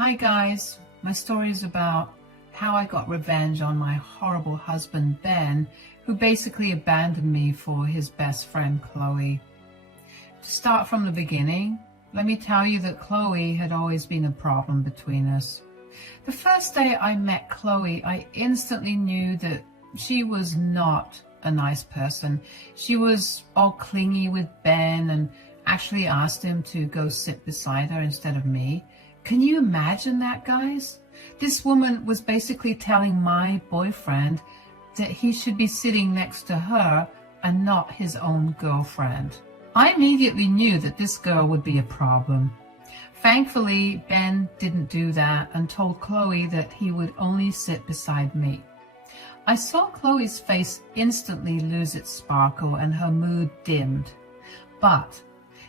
Hi guys, my story is about how I got revenge on my horrible husband Ben, who basically abandoned me for his best friend Chloe. To start from the beginning, let me tell you that Chloe had always been a problem between us. The first day I met Chloe, I instantly knew that she was not a nice person. She was all clingy with Ben and actually asked him to go sit beside her instead of me. Can you imagine that, guys? This woman was basically telling my boyfriend that he should be sitting next to her and not his own girlfriend. I immediately knew that this girl would be a problem. Thankfully, Ben didn't do that and told Chloe that he would only sit beside me. I saw Chloe's face instantly lose its sparkle and her mood dimmed. But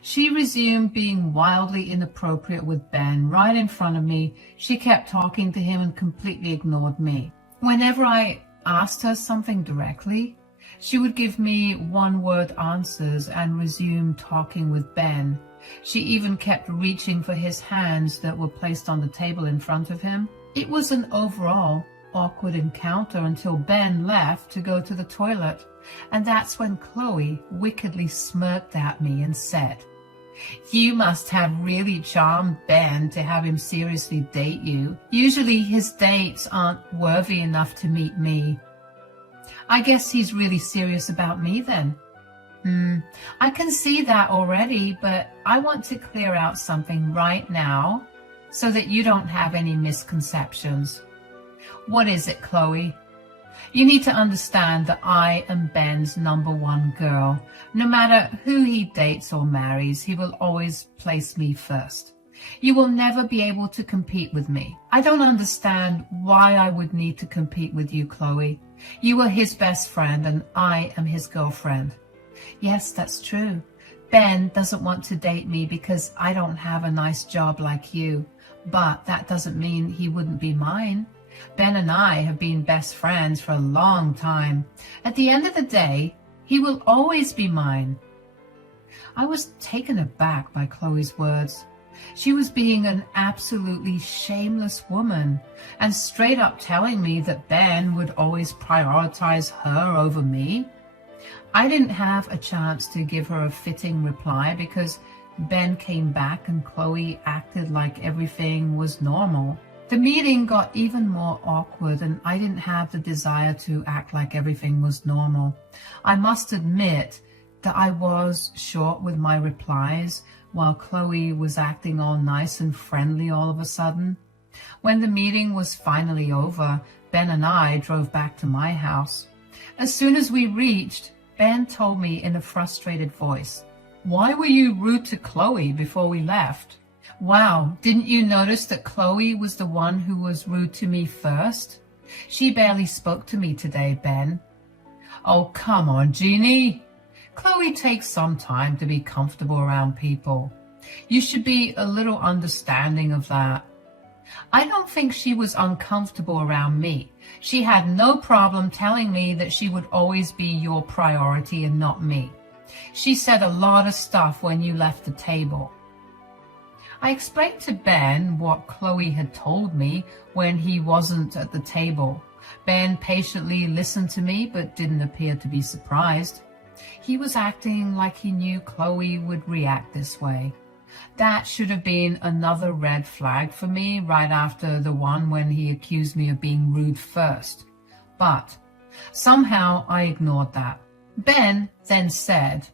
she resumed being wildly inappropriate with Ben right in front of me. She kept talking to him and completely ignored me. Whenever I asked her something directly, she would give me one-word answers and resume talking with Ben. She even kept reaching for his hands that were placed on the table in front of him. It was an overall awkward encounter until Ben left to go to the toilet. And that's when Chloe wickedly smirked at me and said, "You must have really charmed Ben to have him seriously date you. Usually his dates aren't worthy enough to meet me. I guess he's really serious about me then." I can see that already, but I want to clear out something right now so that you don't have any misconceptions. What is it, Chloe? You need to understand that I am Ben's number one girl. No matter who he dates or marries, he will always place me first. You will never be able to compete with me. I don't understand why I would need to compete with you, Chloe. You are his best friend and I am his girlfriend. Yes, that's true. Ben doesn't want to date me because I don't have a nice job like you, but that doesn't mean he wouldn't be mine. Ben and I have been best friends for a long time. At the end of the day, he will always be mine. I was taken aback by Chloe's words. She was being an absolutely shameless woman and straight up telling me that Ben would always prioritize her over me. I didn't have a chance to give her a fitting reply because Ben came back and Chloe acted like everything was normal. The meeting got even more awkward and I didn't have the desire to act like everything was normal. I must admit that I was short with my replies while Chloe was acting all nice and friendly all of a sudden. When the meeting was finally over, Ben and I drove back to my house. As soon as we reached, Ben told me in a frustrated voice, "Why were you rude to Chloe before we left?" Wow, didn't you notice that Chloe was the one who was rude to me first? She barely spoke to me today, Ben. Oh, come on, Jeannie. Chloe takes some time to be comfortable around people. You should be a little understanding of that. I don't think she was uncomfortable around me. She had no problem telling me that she would always be your priority and not me. She said a lot of stuff when you left the table. I explained to Ben what Chloe had told me when he wasn't at the table. Ben patiently listened to me but didn't appear to be surprised. He was acting like he knew Chloe would react this way. That should have been another red flag for me right after the one when he accused me of being rude first. But somehow I ignored that. Ben then said,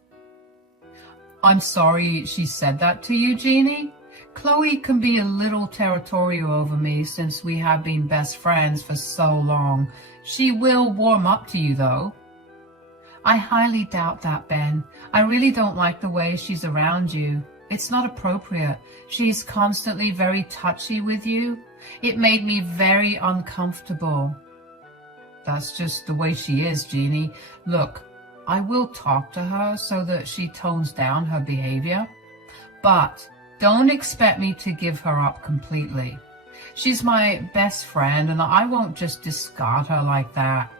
"I'm sorry she said that to you, Jeannie. Chloe can be a little territorial over me since we have been best friends for so long. She will warm up to you, though." I highly doubt that, Ben. I really don't like the way she's around you. It's not appropriate. She's constantly very touchy with you. It made me very uncomfortable. That's just the way she is, Jeannie. Look, I will talk to her so that she tones down her behavior. But don't expect me to give her up completely. She's my best friend and I won't just discard her like that.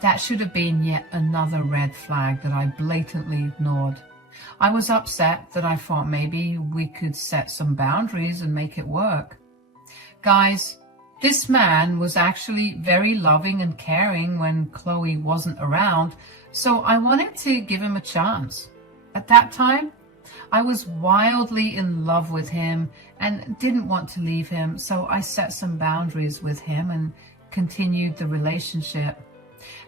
That should have been yet another red flag that I blatantly ignored. I was upset that I thought maybe we could set some boundaries and make it work. Guys, this man was actually very loving and caring when Chloe wasn't around, so I wanted to give him a chance. At that time, I was wildly in love with him and didn't want to leave him, so I set some boundaries with him and continued the relationship.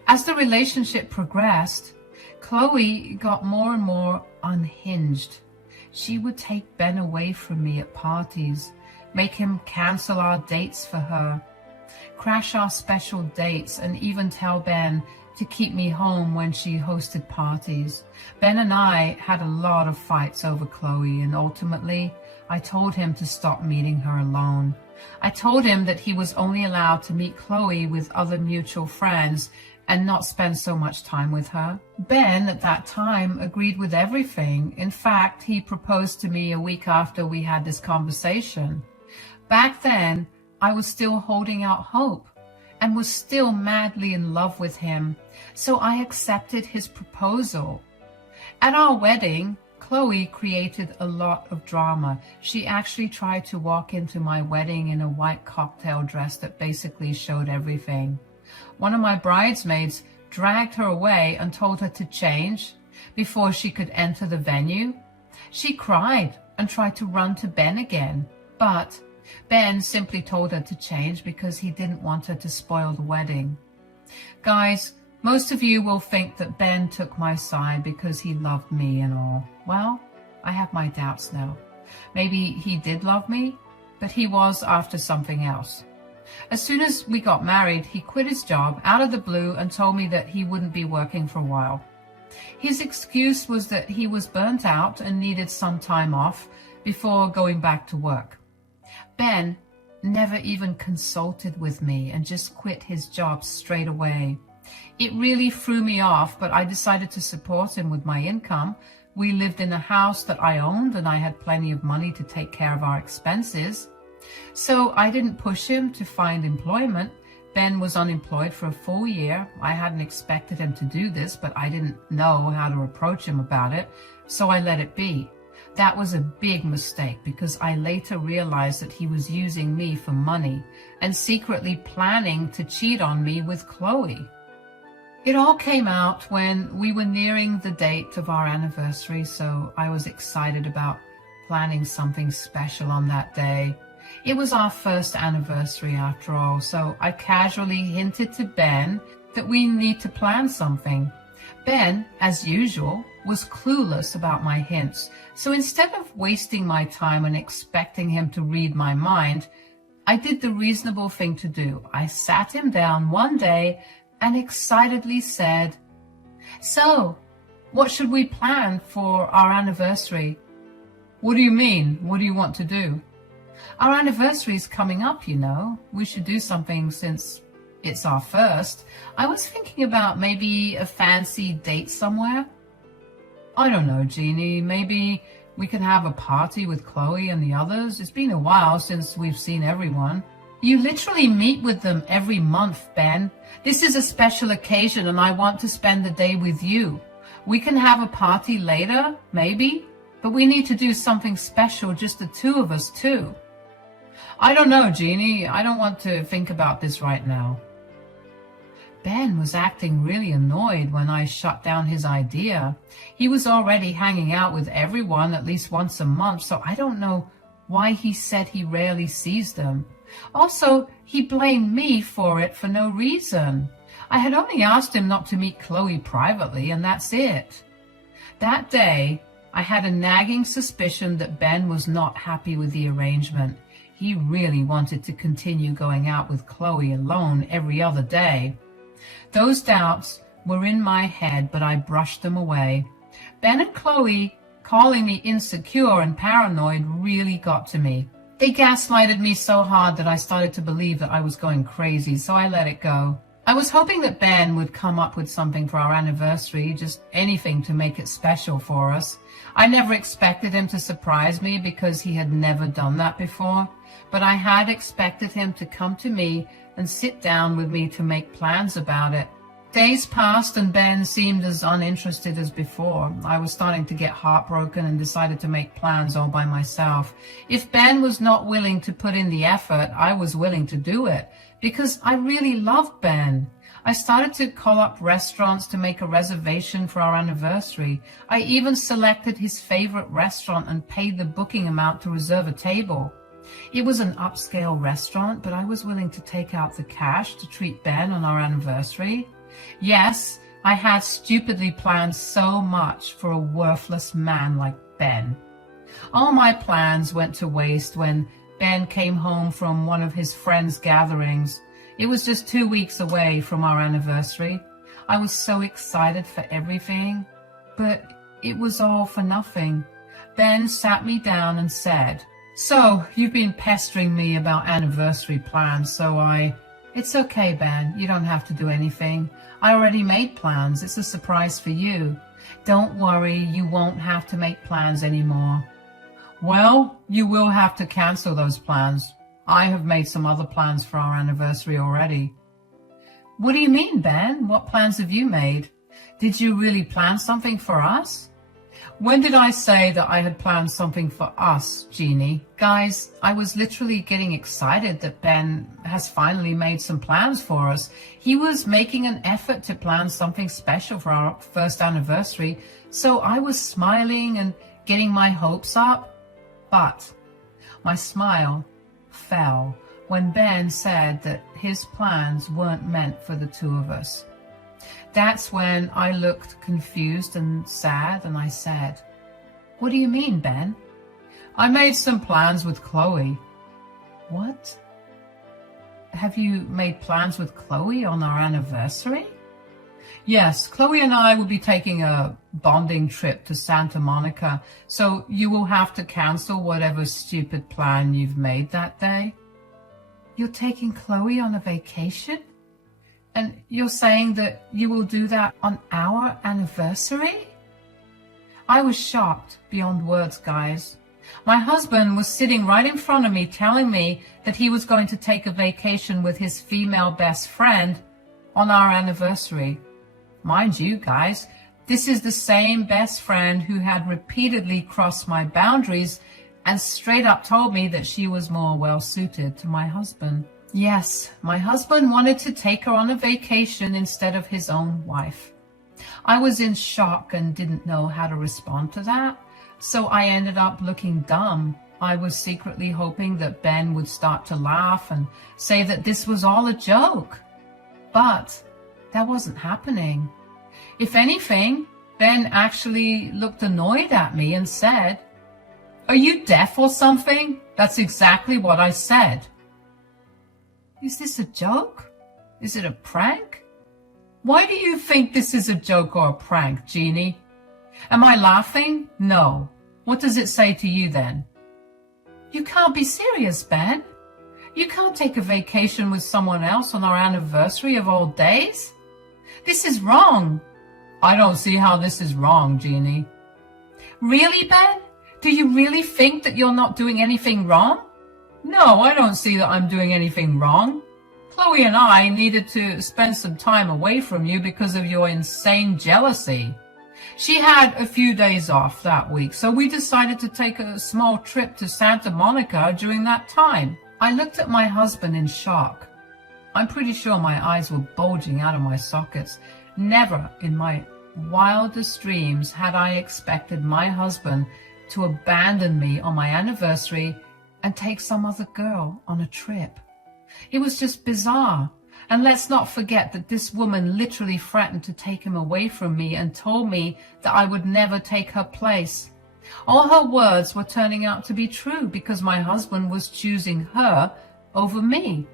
As the relationship progressed, Chloe got more and more unhinged. She would take Ben away from me at parties, make him cancel our dates for her, crash our special dates, and even tell Ben to keep me home when she hosted parties. Ben and I had a lot of fights over Chloe, and ultimately I told him to stop meeting her alone. I told him that he was only allowed to meet Chloe with other mutual friends and not spend so much time with her. Ben at that time agreed with everything. In fact, he proposed to me a week after we had this conversation. Back then, I was still holding out hope and was still madly in love with him, so I accepted his proposal. At our wedding, Chloe created a lot of drama. She actually tried to walk into my wedding in a white cocktail dress that basically showed everything. One of my bridesmaids dragged her away and told her to change before she could enter the venue. She cried and tried to run to Ben again, but Ben simply told her to change because he didn't want her to spoil the wedding. Guys, most of you will think that Ben took my side because he loved me and all. Well, I have my doubts now. Maybe he did love me, but he was after something else. As soon as we got married, he quit his job out of the blue and told me that he wouldn't be working for a while. His excuse was that he was burnt out and needed some time off before going back to work. Ben never even consulted with me and just quit his job straight away. It really threw me off, but I decided to support him with my income. We lived in a house that I owned and I had plenty of money to take care of our expenses. So I didn't push him to find employment. Ben was unemployed for a full year. I hadn't expected him to do this, but I didn't know how to approach him about it, so I let it be. That was a big mistake because I later realized that he was using me for money and secretly planning to cheat on me with Chloe. It all came out when we were nearing the date of our anniversary, so I was excited about planning something special on that day. It was our first anniversary after all, so I casually hinted to Ben that we need to plan something. Ben, as usual, was clueless about my hints, so instead of wasting my time and expecting him to read my mind, I did the reasonable thing to do. I sat him down one day and excitedly said, "So, what should we plan for our anniversary?" "What do you mean? What do you want to do?" "Our anniversary is coming up, you know. We should do something since it's our first. I was thinking about maybe a fancy date somewhere." "I don't know, Jeannie. Maybe we can have a party with Chloe and the others. It's been a while since we've seen everyone." "You literally meet with them every month, Ben. This is a special occasion and I want to spend the day with you. We can have a party later, maybe, but we need to do something special, just the two of us too." "I don't know, Jeannie. I don't want to think about this right now." Ben was acting really annoyed when I shut down his idea. He was already hanging out with everyone at least once a month, so I don't know why he said he rarely sees them. Also, he blamed me for it for no reason. I had only asked him not to meet Chloe privately, and that's it. That day, I had a nagging suspicion that Ben was not happy with the arrangement. He really wanted to continue going out with Chloe alone every other day. Those doubts were in my head, but I brushed them away. Ben and Chloe calling me insecure and paranoid really got to me. They gaslighted me so hard that I started to believe that I was going crazy, so I let it go. I was hoping that Ben would come up with something for our anniversary, just anything to make it special for us. I never expected him to surprise me because he had never done that before, but I had expected him to come to me and sit down with me to make plans about it. Days passed and Ben seemed as uninterested as before. I was starting to get heartbroken and decided to make plans all by myself. If Ben was not willing to put in the effort, I was willing to do it because I really loved Ben. I started to call up restaurants to make a reservation for our anniversary. I even selected his favorite restaurant and paid the booking amount to reserve a table. It was an upscale restaurant, but I was willing to take out the cash to treat Ben on our anniversary. Yes, I had stupidly planned so much for a worthless man like Ben. All my plans went to waste when Ben came home from one of his friends' gatherings. It was just 2 weeks away from our anniversary. I was so excited for everything, but it was all for nothing. Ben sat me down and said, "So, you've been pestering me about anniversary plans, It's okay, Ben. You don't have to do anything. I already made plans. It's a surprise for you. Don't worry, you won't have to make plans anymore." "Well, you will have to cancel those plans. I have made some other plans for our anniversary already." "What do you mean, Ben? What plans have you made? Did you really plan something for us?" "When did I say that I had planned something for us, Jeannie?" Guys, I was literally getting excited that Ben has finally made some plans for us. He was making an effort to plan something special for our first anniversary, so I was smiling and getting my hopes up. But my smile fell when Ben said that his plans weren't meant for the two of us. That's when I looked confused and sad, and I said, "What do you mean, Ben?" "I made some plans with Chloe." "What? Have you made plans with Chloe on our anniversary?" "Yes, Chloe and I will be taking a bonding trip to Santa Monica, so you will have to cancel whatever stupid plan you've made that day." "You're taking Chloe on a vacation? And you're saying that you will do that on our anniversary?" I was shocked beyond words, guys. My husband was sitting right in front of me telling me that he was going to take a vacation with his female best friend on our anniversary. Mind you, guys, this is the same best friend who had repeatedly crossed my boundaries and straight up told me that she was more well-suited to my husband. Yes, my husband wanted to take her on a vacation instead of his own wife. I was in shock and didn't know how to respond to that, so I ended up looking dumb. I was secretly hoping that Ben would start to laugh and say that this was all a joke. But that wasn't happening. If anything, Ben actually looked annoyed at me and said, "Are you deaf or something? That's exactly what I said." Is this a joke? Is it a prank? Why do you think this is a joke or a prank, Jeannie? Am I laughing? No. What does it say to you then? You can't be serious, Ben. You can't take a vacation with someone else on our anniversary of all days. This is wrong. I don't see how this is wrong, Jeannie. Really, Ben? Do you really think that you're not doing anything wrong? No, I don't see that I'm doing anything wrong. Chloe and I needed to spend some time away from you because of your insane jealousy. She had a few days off that week, so we decided to take a small trip to Santa Monica during that time. I looked at my husband in shock. I'm pretty sure my eyes were bulging out of my sockets. Never in my wildest dreams had I expected my husband to abandon me on my anniversary and take some other girl on a trip. It was just bizarre. And let's not forget that this woman literally threatened to take him away from me and told me that I would never take her place. All her words were turning out to be true because my husband was choosing her over me.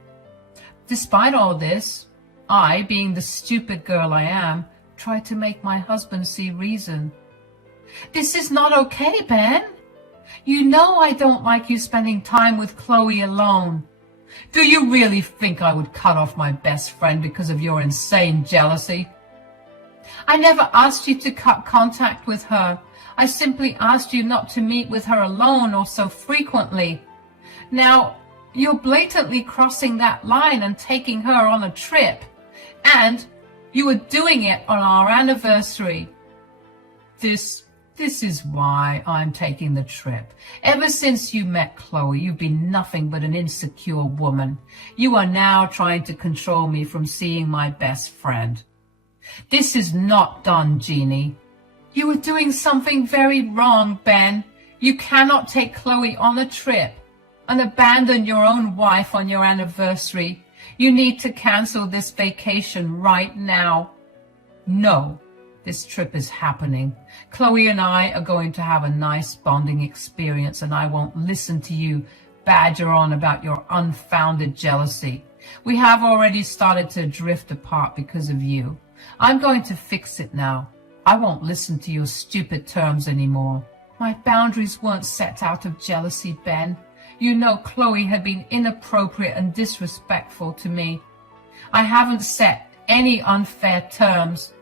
Despite all this, I, being the stupid girl I am, tried to make my husband see reason. This is not okay, Ben. You know I don't like you spending time with Chloe alone. Do you really think I would cut off my best friend because of your insane jealousy? I never asked you to cut contact with her. I simply asked you not to meet with her alone or so frequently. Now, you're blatantly crossing that line and taking her on a trip. And You were doing it on our anniversary. This is why I'm taking the trip. Ever since you met Chloe, you've been nothing but an insecure woman. You are now trying to control me from seeing my best friend. This is not done, Jeannie. You are doing something very wrong, Ben. You cannot take Chloe on a trip and abandon your own wife on your anniversary. You need to cancel this vacation right now. No. This trip is happening. Chloe and I are going to have a nice bonding experience, and I won't listen to you badger on about your unfounded jealousy. We have already started to drift apart because of you. I'm going to fix it now. I won't listen to your stupid terms anymore. My boundaries weren't set out of jealousy, Ben. You know Chloe had been inappropriate and disrespectful to me. I haven't set any unfair terms.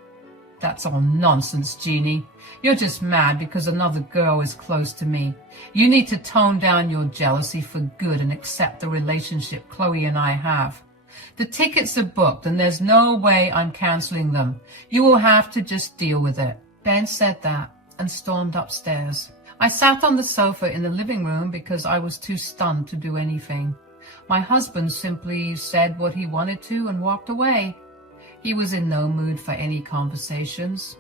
That's all nonsense, Jeannie. You're just mad because another girl is close to me. You need to tone down your jealousy for good and accept the relationship Chloe and I have. The tickets are booked and there's no way I'm canceling them. You will have to just deal with it. Ben said that and stormed upstairs. I sat on the sofa in the living room because I was too stunned to do anything. My husband simply said what he wanted to and walked away. He was in no mood for any conversations.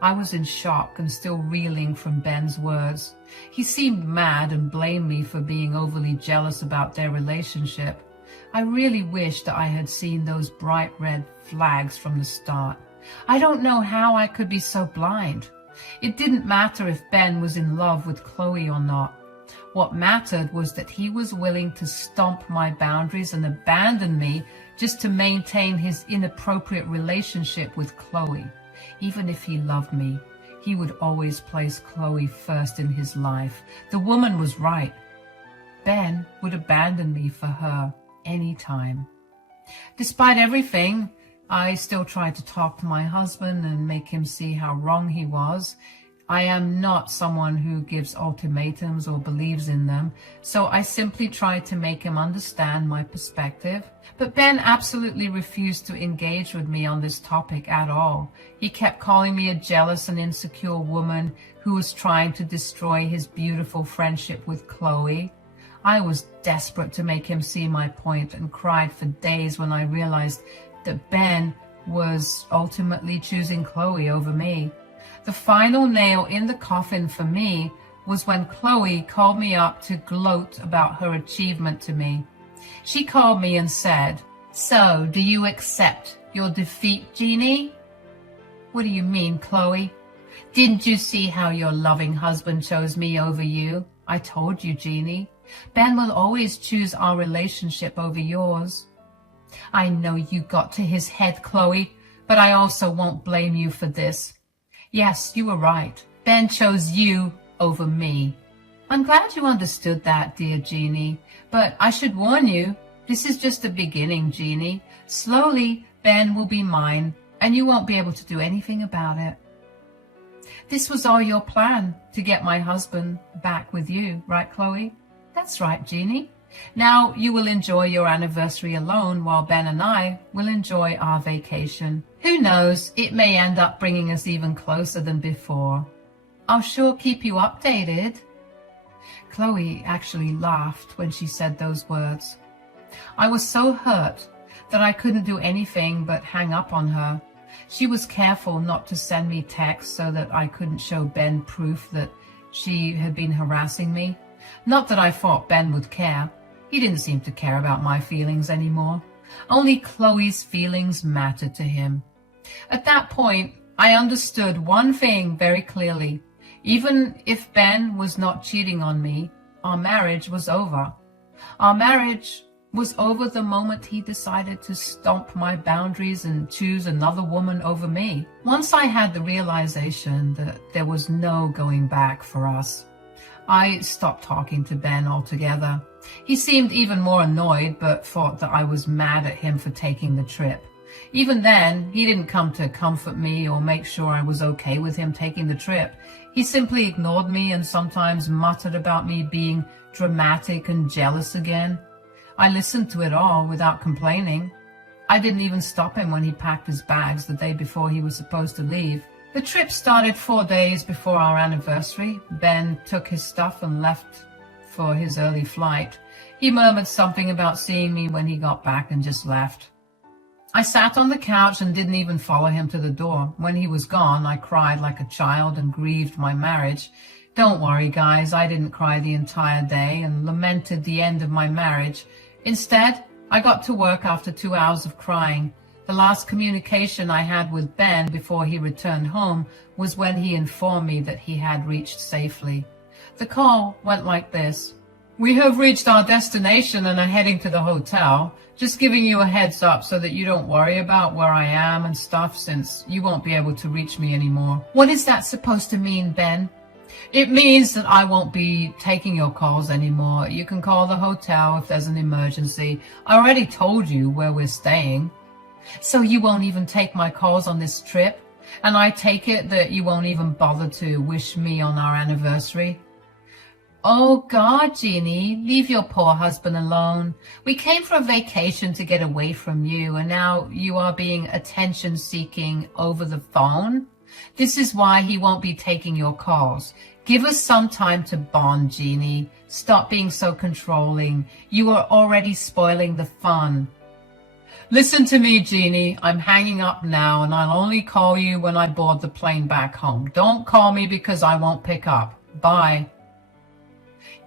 I was in shock and still reeling from Ben's words. He seemed mad and blamed me for being overly jealous about their relationship. I really wished that I had seen those bright red flags from the start. I don't know how I could be so blind. It didn't matter if Ben was in love with Chloe or not. What mattered was that he was willing to stomp my boundaries and abandon me just to maintain his inappropriate relationship with Chloe. Even if he loved me, he would always place Chloe first in his life. The woman was right. Ben would abandon me for her anytime. Despite everything, I still tried to talk to my husband and make him see how wrong he was. I am not someone who gives ultimatums or believes in them, so I simply tried to make him understand my perspective. But Ben absolutely refused to engage with me on this topic at all. He kept calling me a jealous and insecure woman who was trying to destroy his beautiful friendship with Chloe. I was desperate to make him see my point and cried for days when I realized that Ben was ultimately choosing Chloe over me. The final nail in the coffin for me was when Chloe called me up to gloat about her achievement to me. She called me and said, "So, do you accept your defeat, Jeannie?" "What do you mean, Chloe?" "Didn't you see how your loving husband chose me over you?" "I told you, Jeannie. Ben will always choose our relationship over yours." "I know you got to his head, Chloe, but I also won't blame you for this. Yes, you were right. Ben chose you over me." "I'm glad you understood that, dear Jeannie. But I should warn you, this is just the beginning, Jeannie. Slowly, Ben will be mine, and you won't be able to do anything about it." "This was all your plan, to get my husband back with you, right, Chloe?" "That's right, Jeannie. Now you will enjoy your anniversary alone while Ben and I will enjoy our vacation. Who knows, it may end up bringing us even closer than before. I'll sure keep you updated." Chloe actually laughed when she said those words. I was so hurt that I couldn't do anything but hang up on her. She was careful not to send me texts so that I couldn't show Ben proof that she had been harassing me. Not that I thought Ben would care. He didn't seem to care about my feelings anymore. Only Chloe's feelings mattered to him. At that point, I understood one thing very clearly. Even if Ben was not cheating on me, our marriage was over. Our marriage was over the moment he decided to stomp my boundaries and choose another woman over me. Once I had the realization that there was no going back for us, I stopped talking to Ben altogether. He seemed even more annoyed, but thought that I was mad at him for taking the trip. Even then, he didn't come to comfort me or make sure I was okay with him taking the trip. He simply ignored me and sometimes muttered about me being dramatic and jealous again. I listened to it all without complaining. I didn't even stop him when he packed his bags the day before he was supposed to leave. The trip started 4 days before our anniversary. Ben took his stuff and left for his early flight. He murmured something about seeing me when he got back and just left. I sat on the couch and didn't even follow him to the door. When he was gone, I cried like a child and grieved my marriage. Don't worry, guys, I didn't cry the entire day and lamented the end of my marriage. Instead, I got to work after 2 hours of crying. The last communication I had with Ben before he returned home was when he informed me that he had reached safely. The call went like this. We have reached our destination and are heading to the hotel. Just giving you a heads up so that you don't worry about where I am and stuff, since you won't be able to reach me anymore. What is that supposed to mean, Ben? It means that I won't be taking your calls anymore. You can call the hotel if there's an emergency. I already told you where we're staying. So you won't even take my calls on this trip? And I take it that you won't even bother to wish me on our anniversary? Oh God, Jeannie, leave your poor husband alone. We came for a vacation to get away from you, and now you are being attention-seeking over the phone? This is why he won't be taking your calls. Give us some time to bond, Jeannie. Stop being so controlling. You are already spoiling the fun. Listen to me, Jeannie. I'm hanging up now, and I'll only call you when I board the plane back home. Don't call me because I won't pick up. Bye.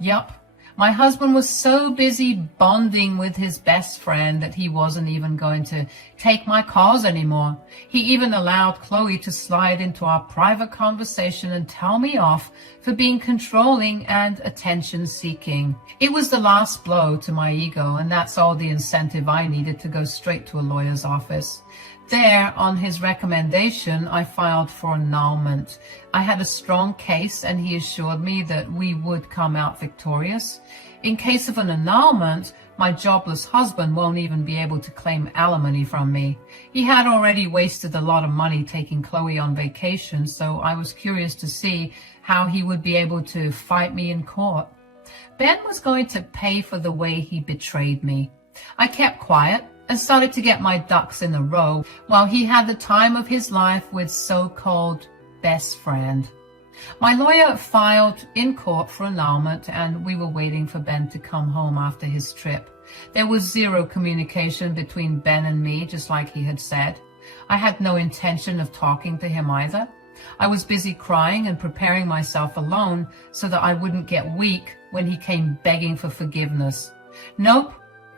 Yup, my husband was so busy bonding with his best friend that he wasn't even going to take my calls anymore. He even allowed Chloe to slide into our private conversation and tell me off for being controlling and attention-seeking. It was the last blow to my ego, and that's all the incentive I needed to go straight to a lawyer's office. There, on his recommendation, I filed for annulment. I had a strong case, and he assured me that we would come out victorious. In case of an annulment, my jobless husband won't even be able to claim alimony from me. He had already wasted a lot of money taking Chloe on vacation, so I was curious to see how he would be able to fight me in court. Ben was going to pay for the way he betrayed me. I kept quiet and started to get my ducks in a row while he had the time of his life with so-called best friend. My lawyer filed in court for annulment, and we were waiting for Ben to come home after his trip. There was zero communication between Ben and me, just like he had said. I had no intention of talking to him either. I was busy crying and preparing myself alone so that I wouldn't get weak when he came begging for forgiveness. Nope.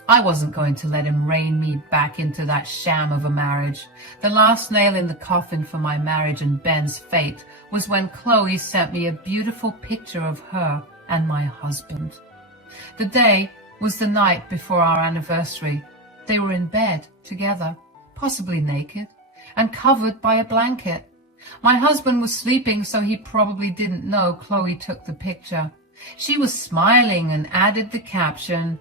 I wasn't going to let him rein me back into that sham of a marriage. The last nail in the coffin for my marriage and Ben's fate was when Chloe sent me a beautiful picture of her and my husband. The day was the night before our anniversary. They were in bed together, possibly naked, and covered by a blanket. My husband was sleeping, so he probably didn't know Chloe took the picture. She was smiling and added the caption,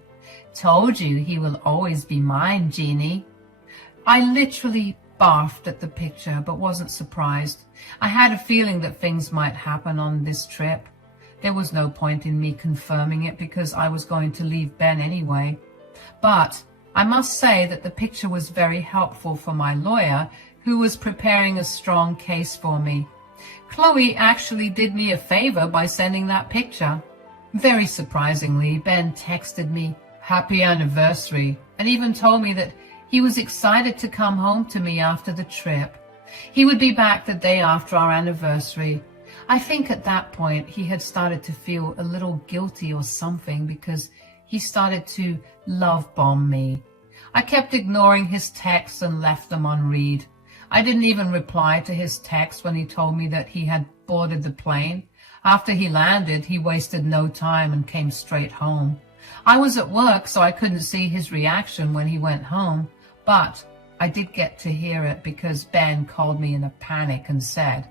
"Told you he will always be mine, Jeannie." I literally barfed at the picture, but wasn't surprised. I had a feeling that things might happen on this trip. There was no point in me confirming it because I was going to leave Ben anyway. But I must say that the picture was very helpful for my lawyer, who was preparing a strong case for me. Chloe actually did me a favor by sending that picture. Very surprisingly, Ben texted me, "Happy anniversary," and even told me that he was excited to come home to me after the trip. He would be back the day after our anniversary. I think at that point he had started to feel a little guilty or something because he started to love bomb me. I kept ignoring his texts and left them on read. I didn't even reply to his text when he told me that he had boarded the plane. After he landed, he wasted no time and came straight home. I was at work, so I couldn't see his reaction when he went home, but I did get to hear it because Ben called me in a panic and said,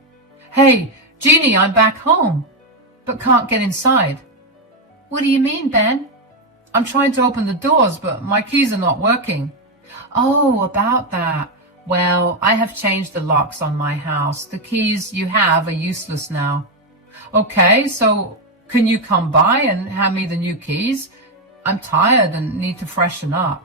"Hey, Jeannie, I'm back home, but can't get inside." "What do you mean, Ben?" "I'm trying to open the doors, but my keys are not working." "Oh, about that. Well, I have changed the locks on my house. The keys you have are useless now." "Okay, so can you come by and hand me the new keys? I'm tired and need to freshen up."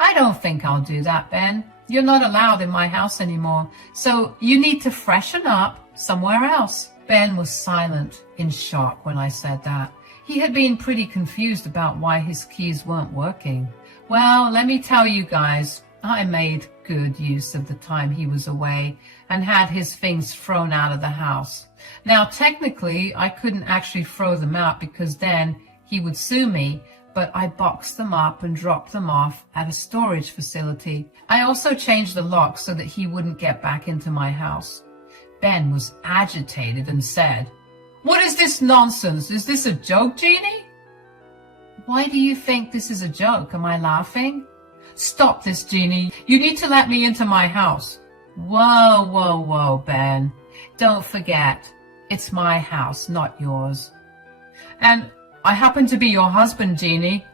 I don't think I'll do that, Ben. You're not allowed in my house anymore, so you need to freshen up somewhere else. Ben was silent in shock when I said that. He had been pretty confused about why his keys weren't working. Well, let me tell you guys, I made good use of the time he was away and had his things thrown out of the house. Now, technically, I couldn't actually throw them out because then he would sue me, but I boxed them up and dropped them off at a storage facility. I also changed the lock so that he wouldn't get back into my house. Ben was agitated and said, "What is this nonsense? Is this a joke, Jeannie?" "Why do you think this is a joke? Am I laughing?" "Stop this, Jeannie. You need to let me into my house." Whoa, whoa, whoa, Ben. Don't forget, it's my house, not yours. "And I happen to be your husband, Jeannie.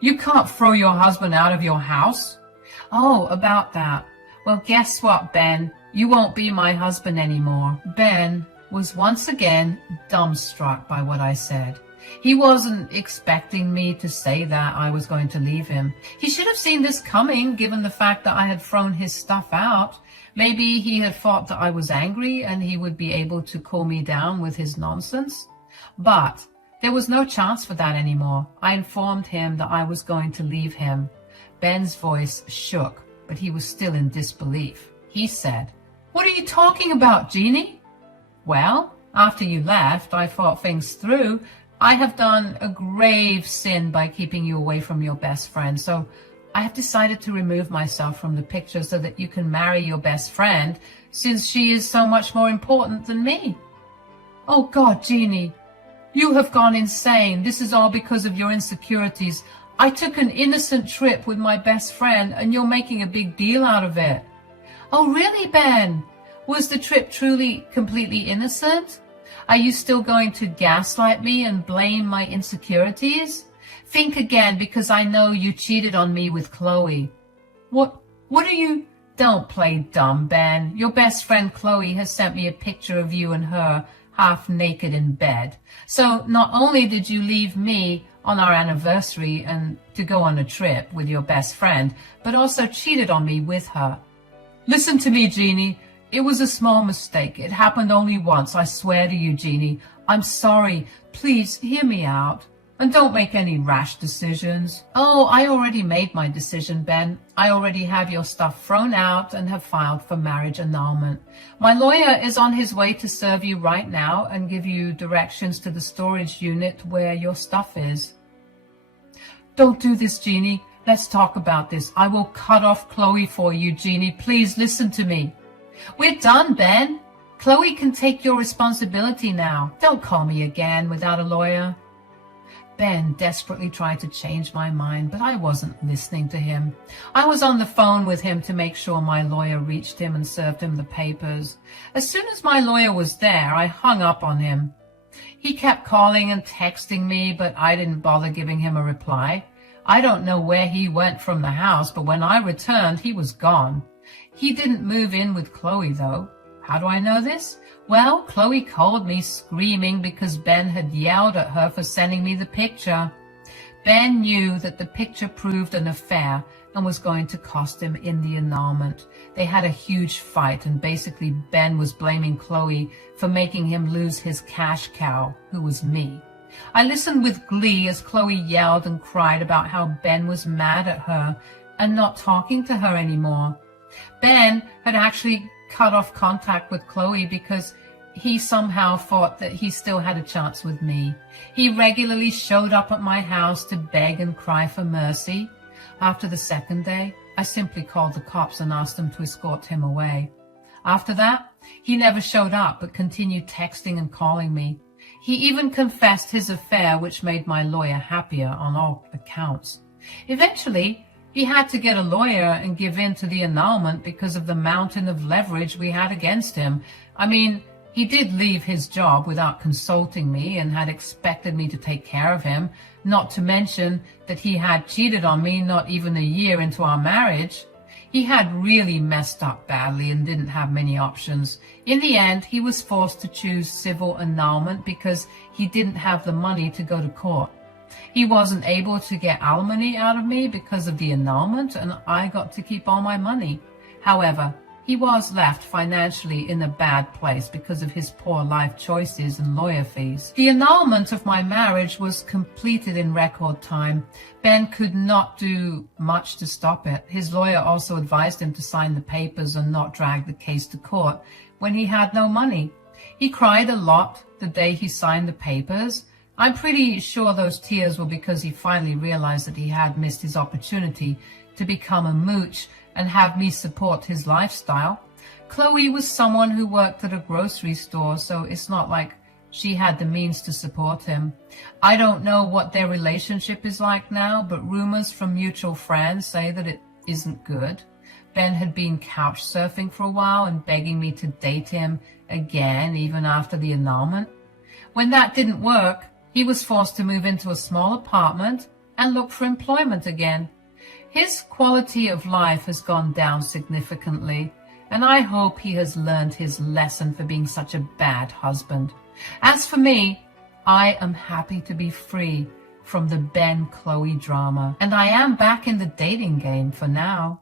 You can't throw your husband out of your house." "Oh, about that. Well, guess what, Ben? You won't be my husband anymore." Ben was once again dumbstruck by what I said. He wasn't expecting me to say that I was going to leave him. He should have seen this coming, given the fact that I had thrown his stuff out. Maybe he had thought that I was angry and he would be able to cool me down with his nonsense. But there was no chance for that anymore. I informed him that I was going to leave him. Ben's voice shook, but he was still in disbelief. He said, "What are you talking about, Jeannie?" "Well, after you left, I thought things through. I have done a grave sin by keeping you away from your best friend, so I have decided to remove myself from the picture so that you can marry your best friend, since she is so much more important than me." "Oh God, Jeannie, you have gone insane. This is all because of your insecurities. I took an innocent trip with my best friend and you're making a big deal out of it." "Oh really, Ben? Was the trip truly completely innocent? Are you still going to gaslight me and blame my insecurities? Think again, because I know you cheated on me with Chloe." What are you? Don't play dumb, Ben. Your best friend Chloe has sent me a picture of you and her half naked in bed. So not only did you leave me on our anniversary and to go on a trip with your best friend, but also cheated on me with her. "Listen to me, Jeannie. It was a small mistake. It happened only once. I swear to you, Jeannie. I'm sorry. Please hear me out. And don't make any rash decisions." "Oh, I already made my decision, Ben. I already have your stuff thrown out and have filed for marriage annulment. My lawyer is on his way to serve you right now and give you directions to the storage unit where your stuff is." "Don't do this, Jeannie. Let's talk about this. I will cut off Chloe for you, Jeannie. Please listen to me." "We're done, Ben. Chloe can take your responsibility now. Don't call me again without a lawyer." Ben desperately tried to change my mind, but I wasn't listening to him. I was on the phone with him to make sure my lawyer reached him and served him the papers. As soon as my lawyer was there, I hung up on him. He kept calling and texting me, but I didn't bother giving him a reply. I don't know where he went from the house, but when I returned, he was gone. He didn't move in with Chloe, though. How do I know this? Well, Chloe called me screaming because Ben had yelled at her for sending me the picture. Ben knew that the picture proved an affair and was going to cost him in the annulment. They had a huge fight, and basically Ben was blaming Chloe for making him lose his cash cow, who was me. I listened with glee as Chloe yelled and cried about how Ben was mad at her and not talking to her anymore. Ben had actually cut off contact with Chloe because he somehow thought that he still had a chance with me. He regularly showed up at my house to beg and cry for mercy. After the second day, I simply called the cops and asked them to escort him away. After that, he never showed up but continued texting and calling me. He even confessed his affair, which made my lawyer happier on all accounts. Eventually, he had to get a lawyer and give in to the annulment because of the mountain of leverage we had against him. I mean, he did leave his job without consulting me and had expected me to take care of him, not to mention that he had cheated on me not even a year into our marriage. He had really messed up badly and didn't have many options. In the end, he was forced to choose civil annulment because he didn't have the money to go to court. He wasn't able to get alimony out of me because of the annulment, and I got to keep all my money. However, he was left financially in a bad place because of his poor life choices and lawyer fees. The annulment of my marriage was completed in record time. Ben could not do much to stop it. His lawyer also advised him to sign the papers and not drag the case to court when he had no money. He cried a lot the day he signed the papers. I'm pretty sure those tears were because he finally realized that he had missed his opportunity to become a mooch and have me support his lifestyle. Chloe was someone who worked at a grocery store, so it's not like she had the means to support him. I don't know what their relationship is like now, but rumors from mutual friends say that it isn't good. Ben had been couch surfing for a while and begging me to date him again, even after the annulment. When that didn't work, he was forced to move into a small apartment and look for employment again. His quality of life has gone down significantly, and I hope he has learned his lesson for being such a bad husband. As for me, I am happy to be free from the Ben-Chloe drama, and I am back in the dating game for now.